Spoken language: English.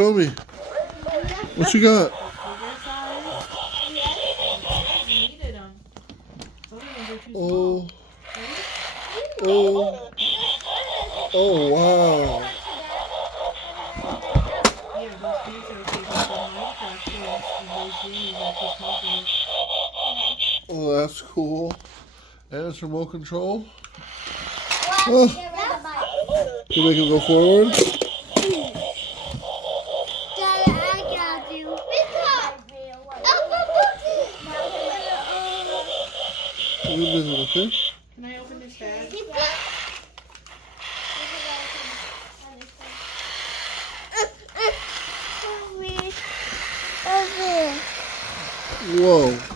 Show me. What you got? Oh. Oh. Oh, wow. Oh, that's cool. And it's remote control. Oh. You make him go forward? Okay? Can I open this bag? Whoa.